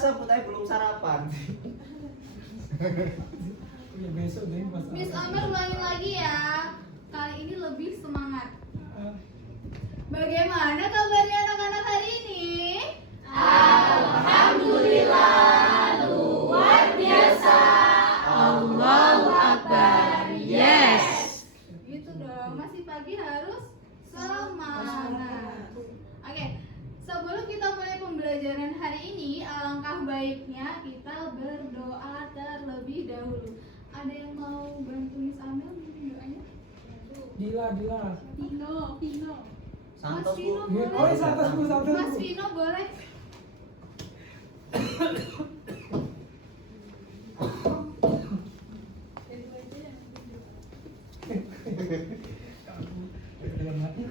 puasa, Putih belum sarapan. Besok deh pas. Miss Amel ulangin lagi ya. Kali ini lebih semangat. Bagaimana kabarnya anak-anak hari ini? Alhamdulillah, luar biasa. Allahu Akbar. Yes. Gitu dong, masih pagi harus semangat. Oke, sebelum kita mulai pembelajaran hari ini, alangkah baiknya kita berdoa terlebih dahulu. Ada yang mau bantu Miss Amel bikin doanya? Dila. Vino. Santos, Mas Vino Bu. boleh. Oh, santos Bu. Mas Vino boleh.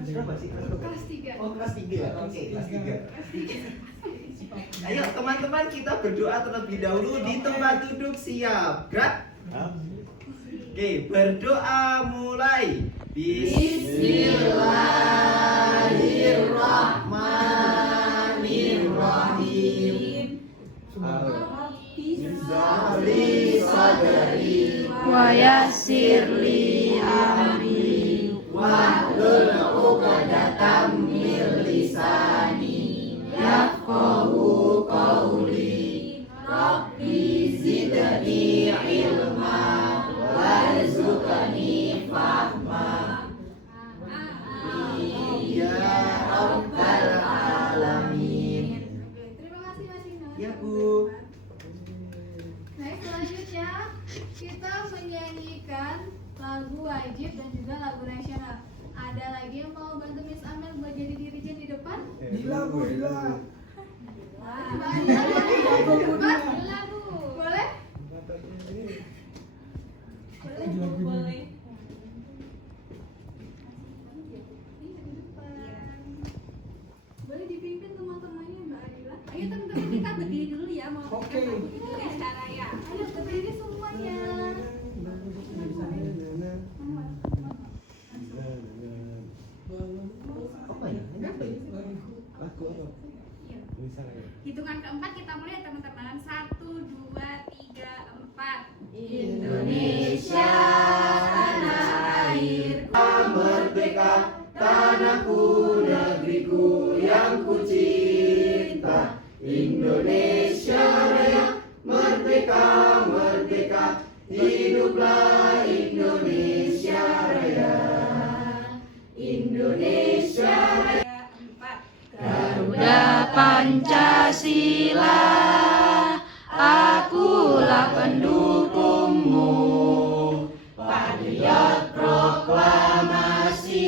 Berapa sih? Kelas 3. Oh, kelas 3. Oke, kelas 3. Ayo teman-teman, kita berdoa terlebih dahulu di tempat duduk. Siap? Gerak. Oke, berdoa mulai. Bismillahirrahmanirrahim. Bismillah sadari Wa yassirli amri wahlul 'uqdatam min lisani yafqahu qawli. Rabbi zidni ilma warzuqni fahma. Ya Rabbal alamin. Oke, terima kasih Mas Vino. Ya, Bu. Nah, selanjutnya kita menyanyikan lagu wajib dan juga lagu nasional. Ada lagi yang mau bantu Miss Amel buat jadi dirijen di depan? Dila. Mbak Adila boleh? Mas, Bu. Boleh? Boleh. Boleh dipimpin teman-temannya Mbak Adila. Ayo teman-teman kita berdiri dulu ya, mau Oke. kita lagu Indonesia Raya. Ayo berdiri semuanya. Apa ya? Ini apa ya? Lagu apa? Iya. Misalnya. Hitungan keempat kita mulai ya teman-teman. 1, 2, 3, 4. Indonesia tanah air. Merdeka, tanahku, negeriku yang ku cinta. Indonesia Raya, merdeka, merdeka. Hiduplah Indonesia Raya. Indonesia Raya. 4. Garuda Pancasila, akulah pendukungmu. Patriot proklamasi,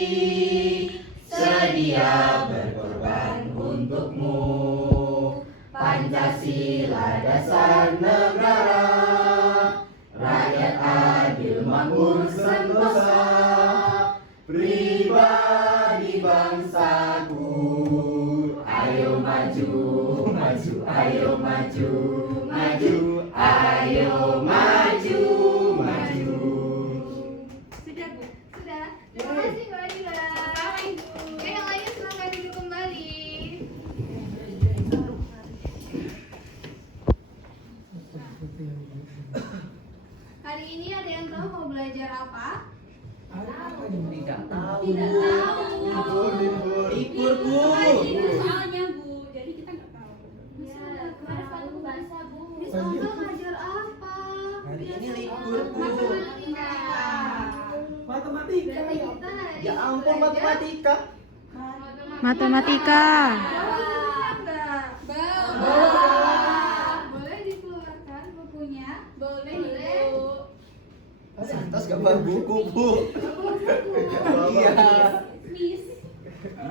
sedia berkorban untukmu. Pancasila dasar negara, rakyat adil makmur sentosa. Pribadi bangsaku, ayo maju, maju, ayo maju, maju, ayo maju, maju. Sudah, Bu. Sudah. Terima kasih Mbak Adila. Oke, yang lainnya silahkan duduk kembali. Hari ini ada yang tahu mau belajar apa? Tidak tahu. Tidak tahu. Libur, Bu. Soalnya, Bu. Jadi kita nggak tahu. Ya, kemarin Pak bahasa Bu. Miss Oh, iya. Amel ngajar apa? Hari ini Biasa libur, Bu. Matematika. Berarti kita hari Ya ini ampun, belajar matematika. Matematika. Bawa. Boleh dikeluarkan bukunya? Boleh. Santos gak bawa buku, Bu. Iya. Miss.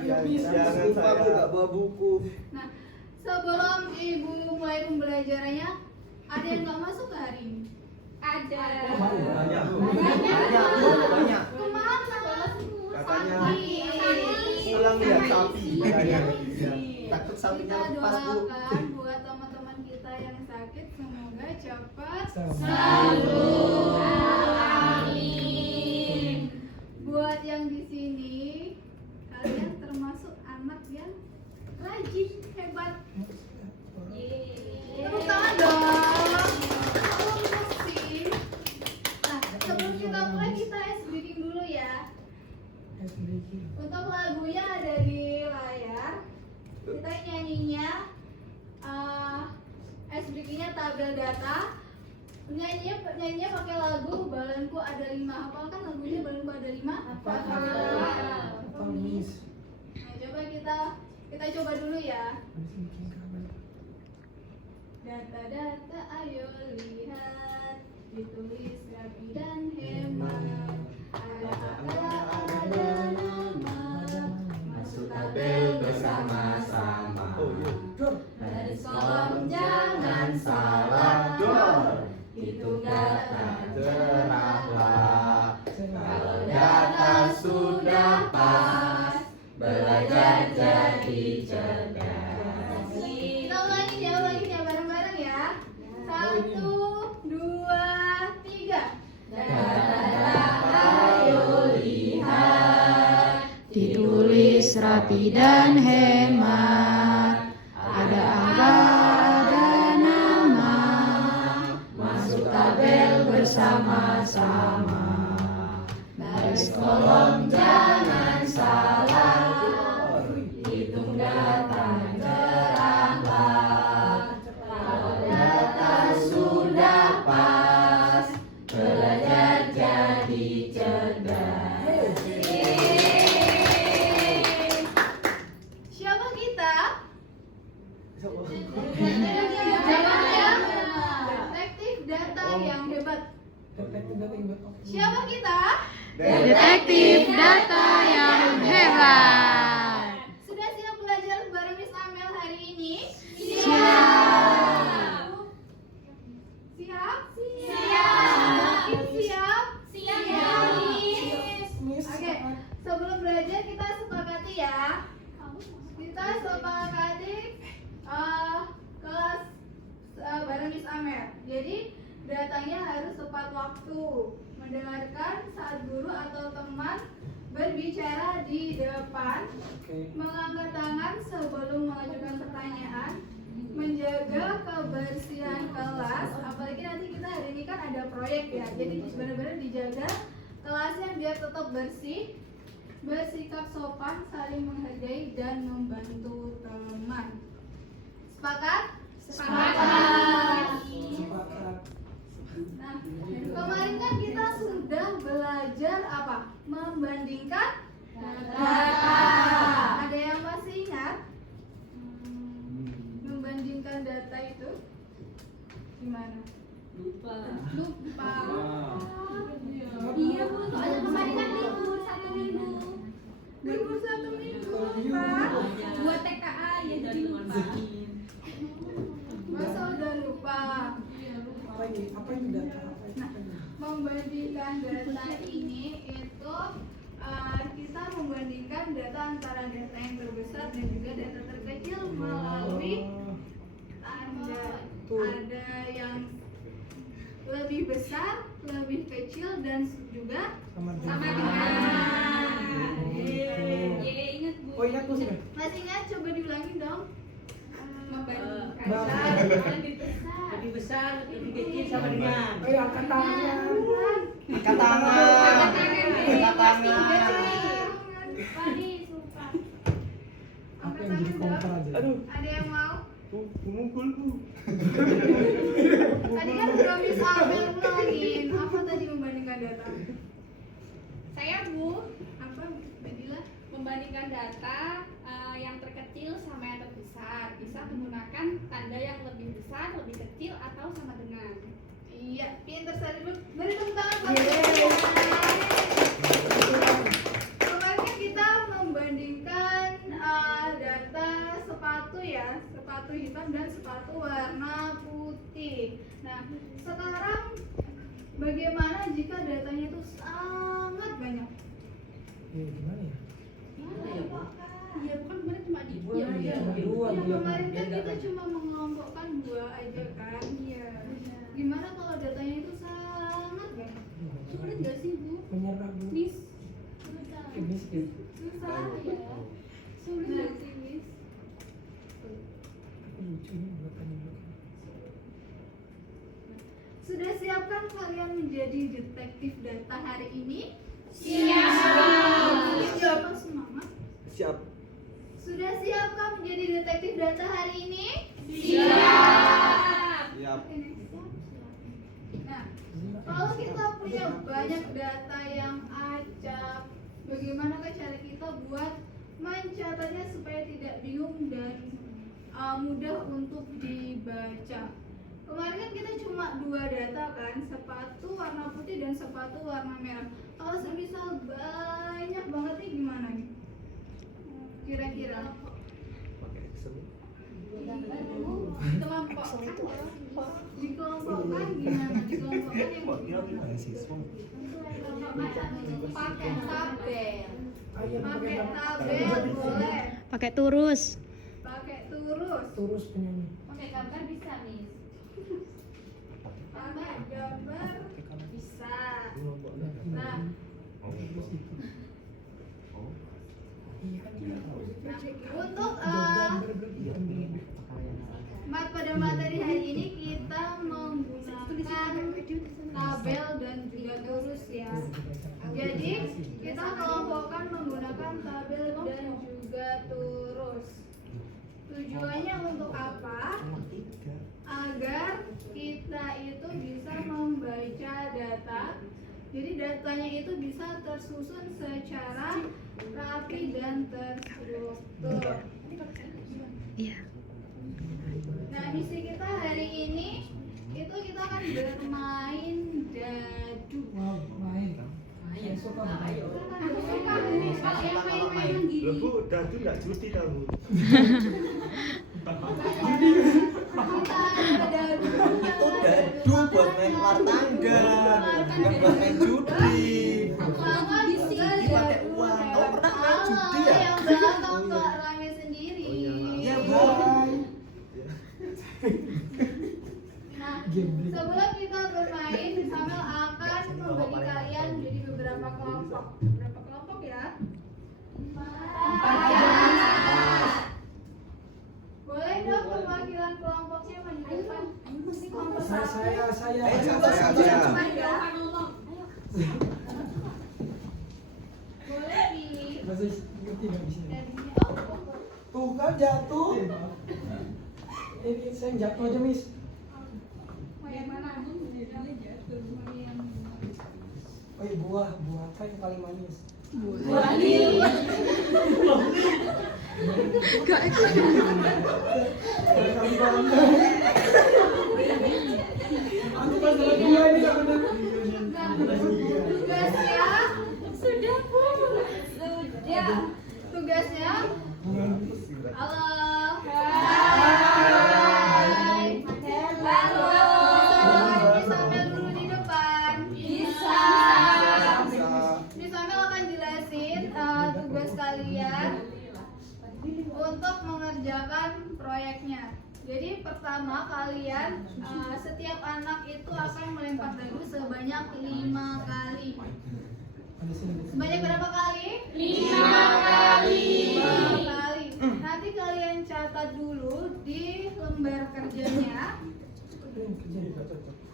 Jangan lupa, Bu, gak bawa buku. Nah, sebelum Ibu mulai pembelajarannya, ada yang nggak masuk ke hari ini? Ada. Banyak, Bu. Banyak. Kemana? Katanya Sapi. pulang lihat sapi. Iya. Takut sapinya Kita lepas, Bu. doakan buat teman-teman kita yang sakit, semoga cepat Sembuh. Amin. Buat yang di sini, kalian termasuk anak yang rajin, hebat. Tepuk nyanyinya SBK-nya tabel data. Nyanyinya pakai lagu Balonku Ada 5. Hafal kan lagunya Balonku Ada 5? Hafal. Nah, coba kita coba dulu ya. Data-data ayo lihat, ditulis rapi dan hemat. Ada angka, ada nama, masuk tabel bersama-sama. Baris kolom jangan salah. Hitung data Teranglah. kalau data sudah pas, belajar jadi cerdas. Kita ulangi ya bareng-bareng ya. 1, 2, 3. Data ayo lihat, Ditulis rapi dan hemat. Ada angka, ada nama. Masuk tabel bersama-sama. Baris kolom jangan salah. Hitung data teranglah. Kalau data sudah pas, belajar jadi cerdas. Siapa kita? Jawabnya detektif data yang hebat. Siapa kita? Detektif data yang hebat. Sudah siap belajar bareng Miss Amel hari ini? Siap. Siap? Siap. Siap? Miss. Oke, sebelum belajar kita sepakati ya. Kita sepakati kelas bareng Miss Amel. Jadi datanya harus tepat waktu. Mendengarkan saat guru atau teman berbicara di depan. Mengangkat tangan sebelum mengajukan pertanyaan. Menjaga kebersihan kelas. Apalagi nanti kita hari ini kan ada proyek ya. Jadi benar-benar dijaga kelasnya biar tetap bersih. Bersikap sopan, saling menghargai dan membantu teman. Sepakat? Sepakat. Nah, kemarin kan kita sudah belajar apa? Membandingkan data. Ada yang masih ingat? Membandingkan data itu gimana? Lupa. Iya Bu, soalnya kemarin kan libur 1 minggu. Libur 1 minggu lupa. Buat TKA ya jadi lupa. Masa udah lupa? Apa ini data? Membandingkan data ini itu kita membandingkan data antara data yang terbesar dan juga data terkecil melalui tanda. Ada yang lebih besar, lebih kecil dan juga Sama sama dengan. dengan. Ingat Bu. Oh ingat Bu sudah. Masih ingat? Coba diulangi dong. Membandingkan Lebih besar. Lebih besar, lebih kecil sama dengan. Ayo angkat tangannya. Angkat tangan. Angkat tangan. Apa yang jadi kompor aja? Aduh, Ada yang mau? mukul Bu. Tadi kan udah bisa Amel ulangin. Apa tadi membandingkan data? Saya Bu Apa? Badila? membandingkan data yang terkecil sama yang terbesar. Bisa menggunakan tanda yang lebih besar, lebih kecil atau sama dengan. Iya, pinter sekali Bu. Beri tepuk tangan. Kemarin kan kita membandingkan data sepatu ya, sepatu hitam dan sepatu warna putih. Nah, sekarang bagaimana jika datanya itu sangat banyak? Gimana ya? Iya, bukan kemarin cuma di Iya, Iya, dua, ya, dua. kemarin kan kita cuma mengelompokkan 2 aja kan. Iya. Gimana kalau datanya itu sangat banyak? Sulit gak sih Bu? Menyerah Bu. Miss. Miskin. Susah ya. Sulit gak sih Miss? Lucu ini buatan ini. Sudah siapkan kalian menjadi detektif data hari ini? Siap. Siap. Semangat. Siap. Sudah siapkah menjadi detektif data hari ini? Siap. Siap. Nah, kalau kita punya banyak data yang acak, bagaimana cara kita buat mencatatnya supaya tidak bingung dan mudah untuk dibaca? Kemarin kan kita cuma 2 data kan, sepatu warna putih dan sepatu warna merah. Kalau semisal banyak banget nih gimana nih? Kira-kira dikelompokkan gimana? Dikelompokkan yang pakai tabel. Pakai tabel boleh. Pakai turus. Pakai turus. Turus penyanyi. Pakai gambar bisa, Miss. Pakai gambar bisa. Nah, untuk pada materi hari ini kita menggunakan tabel dan juga turus ya. Jadi kita kelompokkan menggunakan tabel dan juga turus. Tujuannya untuk apa? Agar kita itu bisa membaca data. Jadi datanya itu bisa tersusun secara rapi dan terstruktur. Iya. Nah, misi kita hari ini itu kita akan bermain dadu. Wow, main. Saya suka main. Kalau yang main-main gini. Loh, Bu, dadu nggak judi kamu. Kita ada dadu. Itu dadu buat main keluar tangga, bukan buat main judi. Sama juga pakai dadu. uang. Kamu pernah main judi ya? Yang belakang Kak Rame sendiri. Iya, bye. Nah, Game. sebelum kita bermain, Samuel akan membagi kalian menjadi beberapa kelompok. Berapa kelompok ya? 4. Boleh dong perwakilan kelompoknya maju ke depan. Ini kelompok Saya. Ayo, saja. Ya. Boleh di Bahasa ngerti nggak di sini? dari sini. Tuh kan jatuh. Ini saya jatuh aja, Miss. Mau yang mana? Oh iya, buah apa yang paling manis? Gak Aku pas dalam buah ini nggak bener. Tugasnya sudah tugasnya halo. Hai. Halo. Bisa ambil dulu di depan. Bisa. Bisa ambil akan jelasin tugas kalian untuk mengerjakan proyeknya. Jadi pertama kalian setiap anak itu akan melempar dadu sebanyak 5 kali. Sebanyak berapa kali? 5 kali. 5 kali. Nanti kalian catat dulu di lembar kerjanya.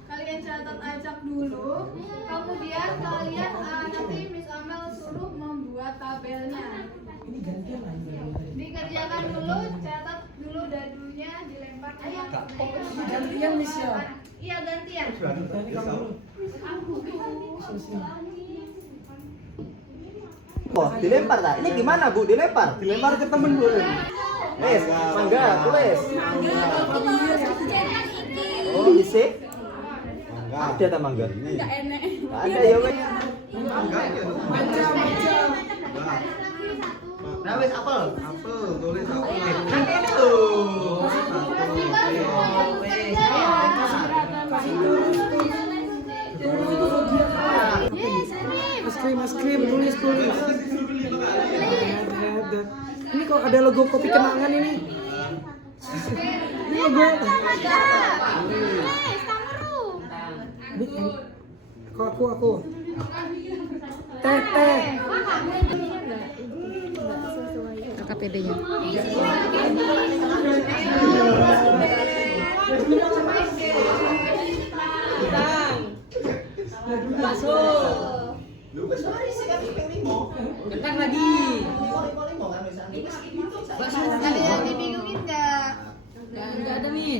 Kalian catat acak dulu. Kemudian kalian nanti Miss Amel suruh membuat tabelnya. Ini gantian aja. Dikerjakan dulu, catat dulu dadunya, dilempar ke yang Gantian, Miss ya? Iya gantian. Ini kamu dulu. Oh, dilempar tak? Ini gimana, Bu? Dilempar? Dilempar ke temen, Bu. Wes, mangga, tulis. Oh, isi? Ada tak mangga? Enggak enak. Ada ya, wes. Mangga ya. Nah, wes apel. Apel, tulis apel. Nah, ini tuh. Mas krim, tulis. Ini kok ada logo kopi kenangan ini. Ini logo. Kok aku. Teh. KPD-nya. Lu besok sih kan limo. Kentang lagi. Limo kan misalnya. Kalian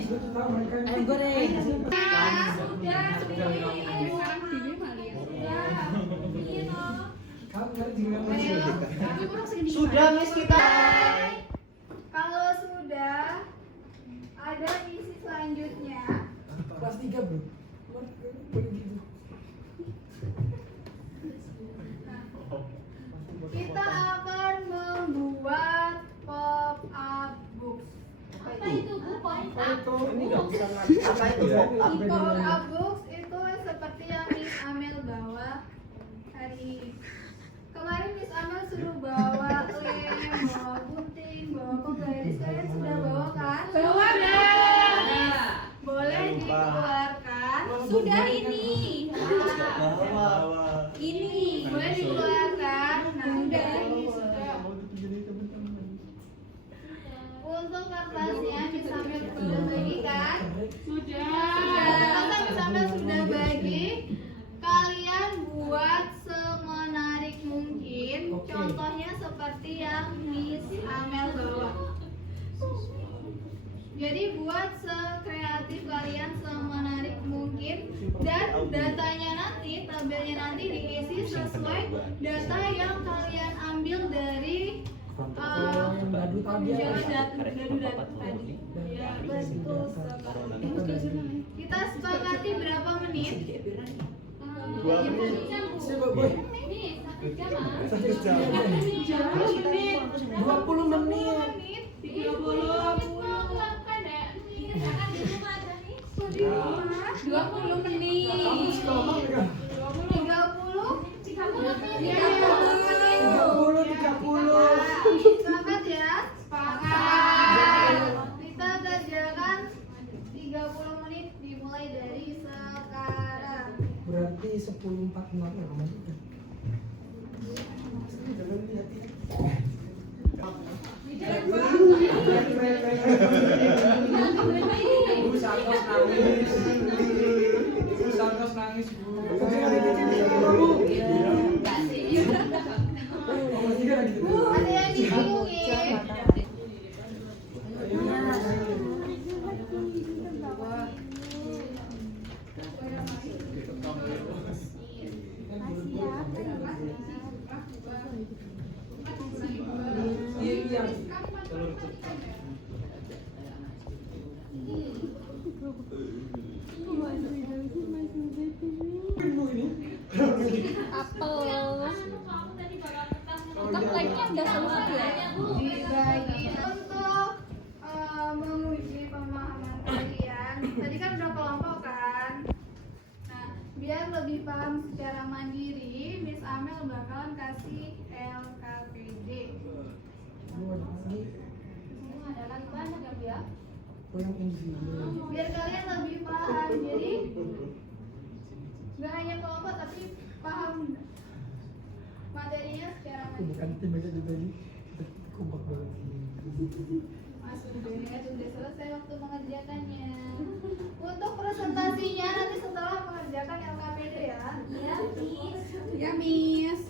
gue tuh tahu mereka. Ayam goreng. Sudah, sekarang TV kali ya. Kamu ngerti nggak masih? Sudah Miss kita. Kalau sudah, ada misi selanjutnya. Kelas 3 bro. Boleh gitu. Kita akan membuat pop-up books. Apa itu Bu? Apa itu Pop-up books itu seperti yang Miss Amel bawa hari kemarin. Miss Amel suruh bawa lem, bawa gunting, bawa penggaris. Kalian sudah bawa kan? Bawa Boleh dikeluarkan. Sudah ini. Bawa. Ini. Boleh dikeluarkan. Nah, Sudah. sudah. Untuk kertasnya Miss Amel sudah bagikan. Kalau Miss Amel sudah bagi, kalian buat semenarik mungkin. Oke. Contohnya seperti yang Miss Amel bawa. Jadi buat sekreatif kalian, semenarik mungkin, dan datanya nanti, tabelnya nanti diisi sesuai data yang kalian ambil dari Yang dadu tadi ya. dadu tadi. Ya, betul sekali. Kita sepakati berapa menit? 2 menit. Siapa boy? Ini 1 jam ah. 1 jam. 20 menit. 30 20 menit. Kamu sekolah mereka. 30. Sepakat ya? Sepakat. Kita kerjakan 30 menit dimulai dari sekarang. Berarti 10.46 ya kamu. Bu Santos nangis. Bu Santos nangis, Bu. Ada yang dibingungin? Apel. Kita flag-nya udah selesai ya. Dibagi untuk menguji pemahaman kalian. Tadi kan udah kelompok kan. Nah, biar lebih paham secara mandiri, Miss Amel bakalan kasih LKPD. Ada kan banyak ya, Bu ya? Yang individu. Biar kalian lebih paham. Jadi nggak hanya kelompok tapi paham materinya secara mandiri. Bukan tim aja juga ini. Kompak banget. Sudah selesai waktu mengerjakannya. Untuk presentasinya nanti setelah mengerjakan LKPD ya. Ya, Miss. Ya, Miss.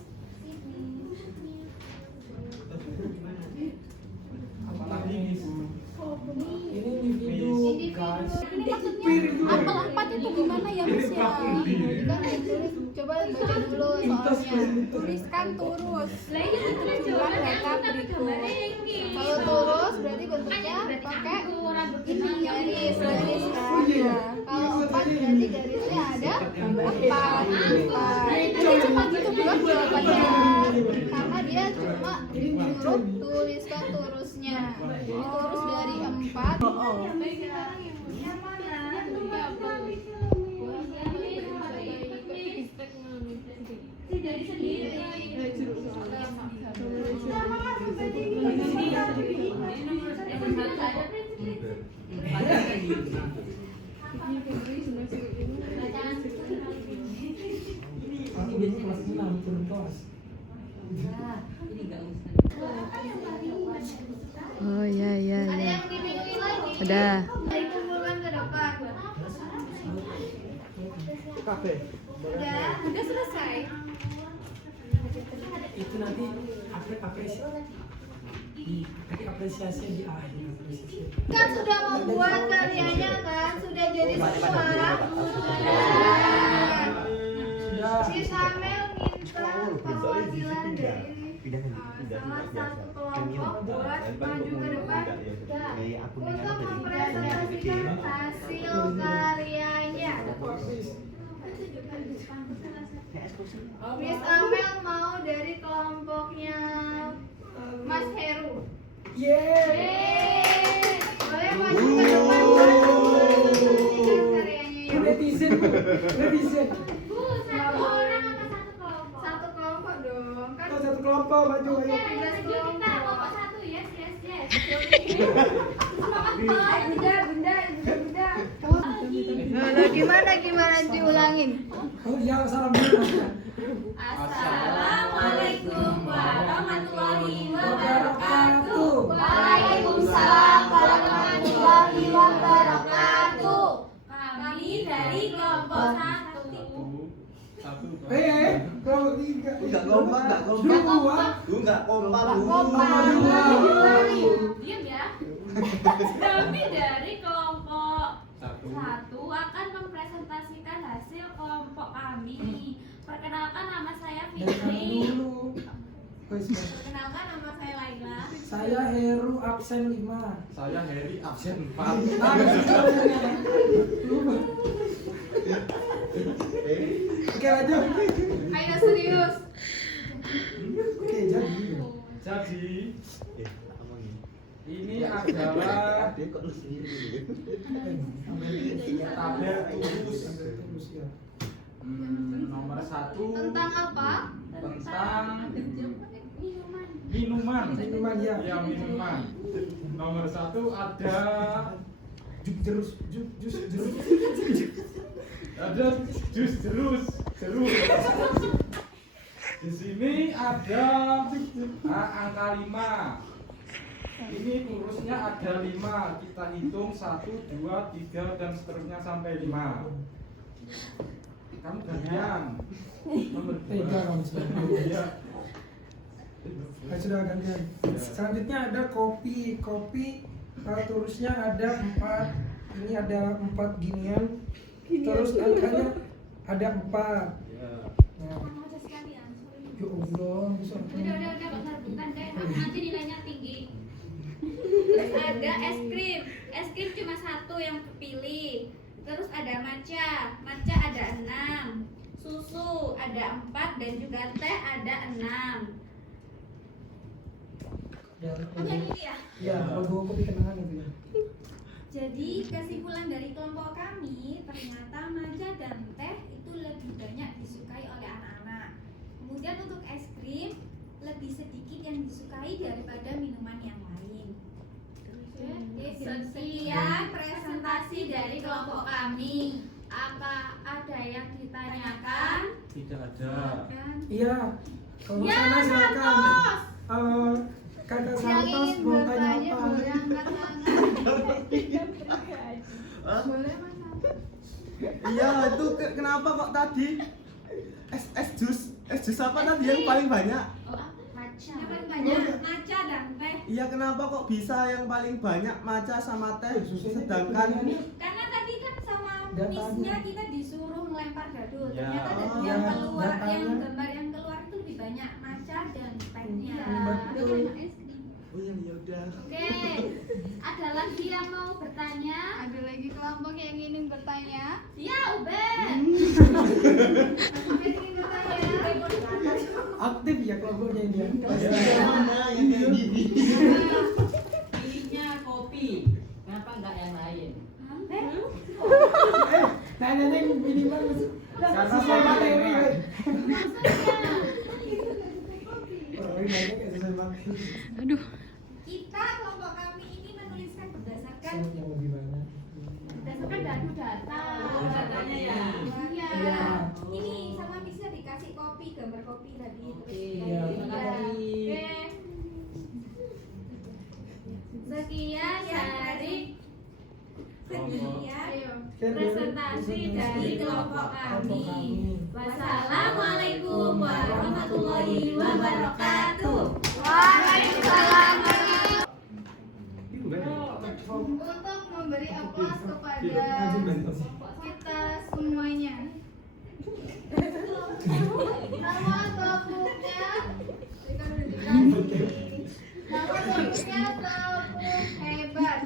Apalagi ini individu guys. Ini maksudnya apel 4 itu gimana ya, Miss ya? Kan ditulis, coba baca dulu soalnya. Tuliskan turus. Tujuan data berikut. Kalau turus berarti bentuknya pakai ini garis kan. Kalau 4 berarti garisnya ada 4. Jadi cuma gitu buat jawabannya. Karena dia cuma huruf tuliskan turusnya. Ini turus dari 4. Yang mana? Dari sendiri. Aku biasanya kelas 6 turun kelas. Oh iya iya Ada iya. yang dibingungin lagi? Udah. Dikumpulkan ke depan. Kafe. Udah selesai. Itu nanti apresiasi di akhir. Kan sudah membuat karyanya kan, sudah jadi semua. Miss Amel minta perwakilan dari salah satu kelompok buat maju ke depan untuk mempresentasikan hasil karyanya. Miss Amel mau dari kelompoknya Mas Heru. Yeay. Boleh maju ke depan Mas, mempresentasikan karyanya yuk. Netizen. Satu orang atau satu kelompok? Satu kelompok dong, kan Oh, satu kelompok maju ayo. Oke, kita kelompok satu, yes. Bunda. Gimana diulangin? Oh iya, salam dulu Mas. Assalamualaikum warahmatullahi wabarakatuh. Waalaikumsalam warahmatullahi wabarakatuh. Kami dari kelompok satu. Kelompok 3. Enggak kompak. Enggak kompak. Diam ya. Kami dari kelompok satu akan mempresentasikan hasil kelompok kami. Perkenalkan, nama saya Fitri. Perkenalkan, nama saya Laila. Saya Heru absen 5. Saya Heri absen 4. Oke lanjut. Ayo serius. Oke jadi. Jadi ini adalah tabel tulis. Nomor 1 Tentang apa? tentang Minuman. minuman. Minuman ya. Ya, minuman. Nomor 1 ada Jus. ada jus jerus. Di sini ada angka 5. Ini kurusnya ada 5. Kita hitung 1, 2, 3 dan seterusnya sampai 5. Kamu gantian. Nomor 2. Kamu Iya. sudah gantian. Selanjutnya ada kopi. Terusnya ada 4. Ini ada 4 ginian. Terus angkanya ada 4. Nah, Mau aja sekalian. ya Allah, bisa. Udah, bentar deh. Nanti nilainya tinggi. Terus ada es krim cuma 1 yang kepilih. Terus ada matcha ada 6. Susu ada 4 dan juga teh ada 6. Ya, logo kopi kenangan itu ya. Jadi kesimpulan dari kelompok kami, ternyata matcha dan teh itu lebih banyak disukai oleh anak-anak. Kemudian untuk es krim lebih sedikit yang disukai daripada minuman yang lain. Sekian presentasi dari kelompok kami. Apa ada yang ditanyakan? Tidak ada. Iya. Kalau Ya, sana silakan. Santos. Kakak Yang Santos ingin mau tanya bertanya apa? boleh angkat tangan. Boleh Mas Santos? Iya, itu kenapa kok tadi es jus apa tadi yang paling banyak? Matcha. Yang paling banyak matcha dan teh. Iya, kenapa kok bisa yang paling banyak matcha sama teh sedangkan Karena tadi kan sama Datanya. misnya kita disuruh melempar dadu. Ya. Ternyata Oh, yang ya, keluar, datanya. yang gambar yang keluar itu lebih banyak matcha dan tehnya. Betul. oh ya udah. Oke, ada lagi yang mau bertanya? Ada lagi kelompok yang ingin bertanya? Ya, Ubed. Yang ingin bertanya? Aktif ya kelompoknya ini. Ya. Mana yang kayak gini? Pilihnya kopi, kenapa enggak yang lain? Nanya yang minimal Karena sesuai materi. Maksudnya Oh, ini banyak ya sesuai materi. Aduh. kita kelompok kami ini menuliskan berdasarkan Yang lebih banyak. dadu data. Oh, datanya ya? Iya. Iya. Ini sama misnya dikasih kopi, gambar kopi tadi. Oke, Iya. terima kasih. Oke. Sekian dari Ayo. presentasi dari kelompok kami. Wassalamualaikum warahmatullahi wabarakatuh. Waalaikumsalam. Itu kan ya? untuk memberi aplaus kepada kita semuanya. Nama topuknya topuk hebat.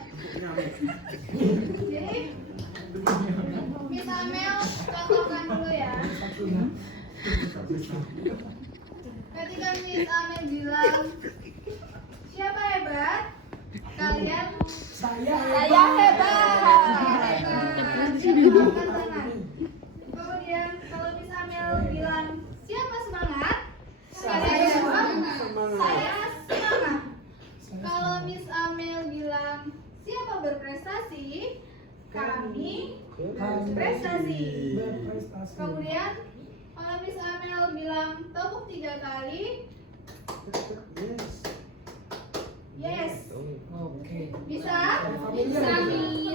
Jadi Miss Amel contohkan dulu ya. Ketika Miss Amel bilang siapa hebat, kalian saya hebat. Angkat tangan. Kemudian kalau Miss Amel bilang siapa semangat, kalian jawab saya semangat. Kalau Miss Amel bilang siapa berprestasi, kami berprestasi. Kemudian kalau Miss Amel bilang tepuk 3 kali, yes. Bisa? Bisa.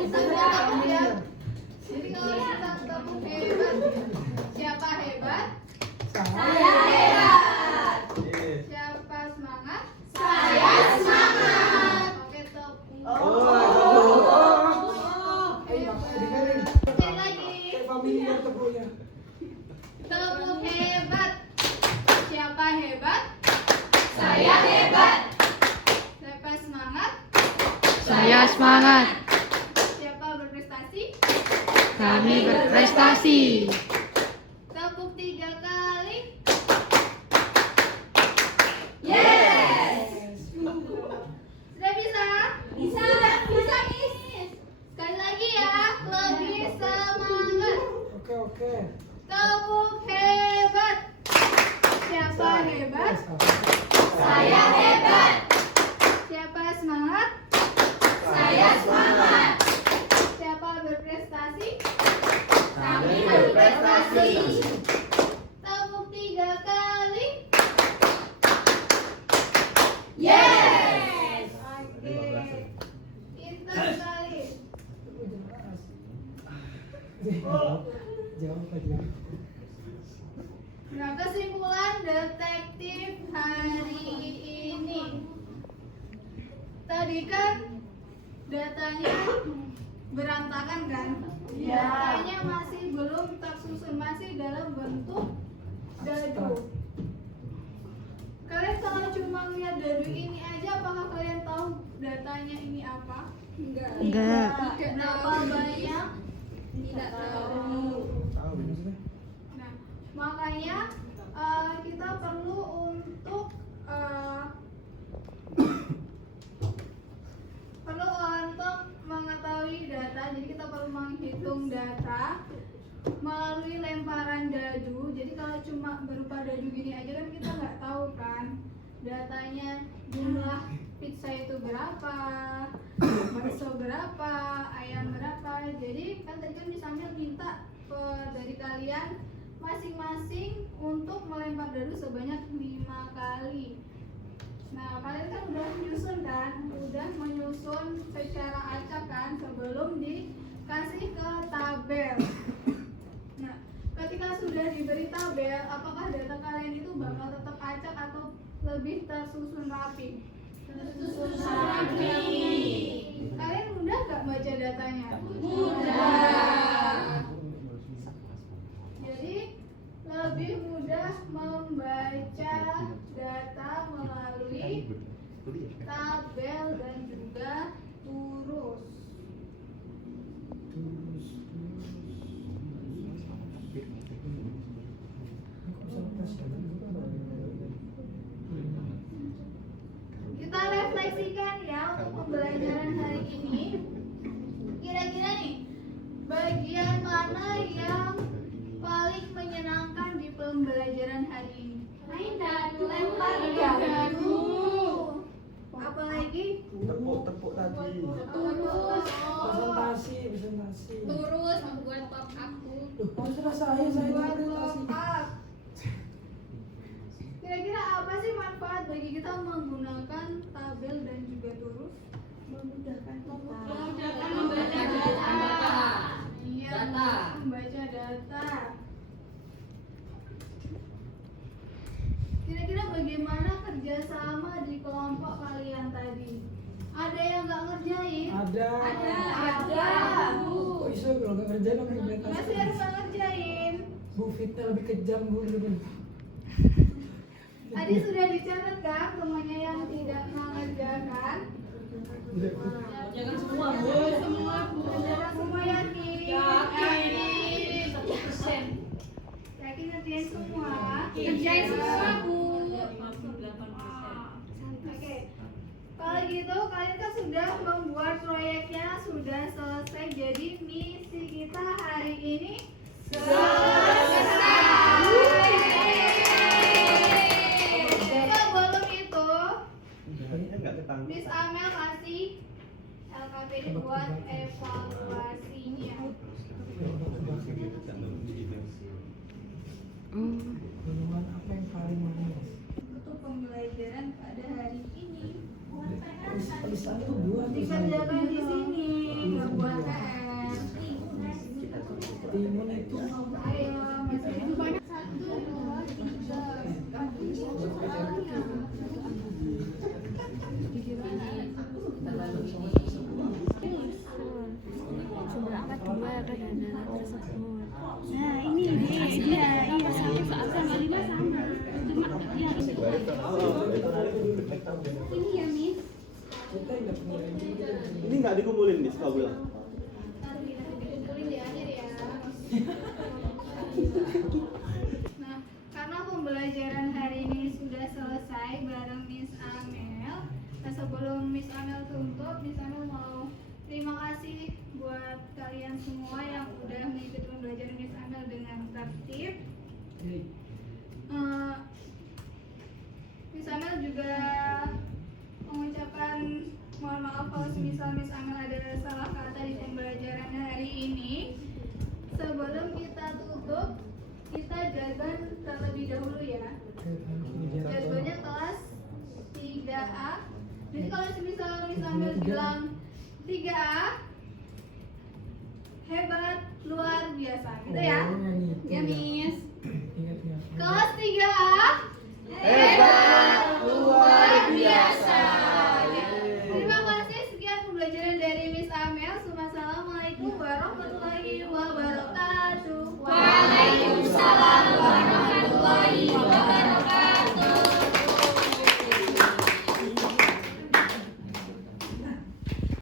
Tepuk ya. Jadi kalau kita tepuk hebat, siapa hebat? Saya hebat. Siapa semangat? Saya semangat. Oke, tepuk. Sekali lagi. Tepuk hebat. Siapa hebat? Saya hebat. Siapa semangat? Saya semangat. Siapa berprestasi? Kami berprestasi. Tepuk 3 kali. Sudah bisa? Bisa, Miss. Sekali lagi ya, lebih semangat. Tepuk hebat. Siapa hebat? Saya hebat. Siapa semangat? Saya semangat. Siapa berprestasi? Kami berprestasi. Tepuk 3 kali. Yes. Oke. Pintar sekali. Nah, kesimpulan detektif hari ini. Tadi kan datanya berantakan kan? Datanya masih belum tersusun, masih dalam bentuk dadu. Kalian kalau cuma lihat dadu ini aja, apakah kalian tahu datanya ini apa? Enggak. Berapa banyak? Tidak tahu. Nah, makanya kita perlu untuk mengetahui data. Jadi kita perlu menghitung data melalui lemparan dadu. Jadi kalau cuma berupa dadu gini aja kan kita nggak tahu kan datanya, jumlah pizza itu berapa, bakso berapa, ayam berapa. Jadi kan tadi kan misalnya minta dari kalian masing-masing untuk melempar dadu sebanyak 5 kali. Nah, kalian kan udah menyusun kan, udah menyusun secara acak kan sebelum dikasih ke tabel. Nah, ketika sudah diberi tabel, apakah data kalian itu bakal tetap acak atau lebih tersusun rapi? Tersusun rapi. Kalian mudah gak baca datanya? Mudah. Jadi lebih mudah membaca data melalui tabel dan juga turus. Kita refleksikan ya untuk pembelajaran hari ini. Kira-kira nih, bagian mana yang paling menyenangkan di pembelajaran hari ini? Main dadu, lempar dadu. Apalagi? Tepuk tadi. Turus. Presentasi. Turus membuat pop aku. Buat pop up. Kira-kira apa sih manfaat bagi kita menggunakan tabel dan juga turus? Memudahkan Membaca data. Iya, Data. membaca data. Kira-kira bagaimana kerjasama di kelompok kalian tadi? Ada yang nggak ngerjain? Ada. Masih harus ngerjain. Bu Fitnya lebih kejam Bu. Tadi sudah dicatat kan semuanya yang tidak mengerjakan? Jangan semua, Bu. Semua yakin? Yakin. 100%. Yakin ngerjain semua? Kerjain semua, Bu. Langsung 8%. Oke. Kalau gitu kalian kan sudah membuat proyeknya, sudah selesai. Jadi misi kita hari ini selesai. Sebelum itu, Miss Amel kasih LKPD buat evaluasinya. Minuman apa yang paling manis? Untuk pembelajaran pada hari ini Tulisan tuh buat dikerjakan di sini, nggak buat PR. timun itu. Ayo, masih itu banyak. 1, 2, 3. Jumlah angka 2 pada tersebut. Nah ini dia, iya sama 5 sama. Cuma ya ini ya Miss. Ini nggak dikumpulin nih, kau bilang. Kumpulin di akhir ya. Nah, karena pembelajaran hari ini sudah selesai bareng Miss Amel. Nah, sebelum Miss Amel tutup, Miss Amel mau terima kasih buat kalian semua yang udah mengikuti pembelajaran Miss Amel dengan tertib. Miss Amel juga mengucapkan mohon maaf kalau semisal Miss Amel ada salah kata di pembelajaran hari ini. Sebelum kita tutup, kita jajan terlebih dahulu ya. Jadwalnya kelas 3A. Jadi kalau semisal Miss Amel bilang 3A, hebat, luar biasa, gitu ya? Ya Miss. Kelas 3A, hebat, luar biasa. Terima kasih, sekian pembelajaran dari Miss Amel. Assalamualaikum warahmatullahi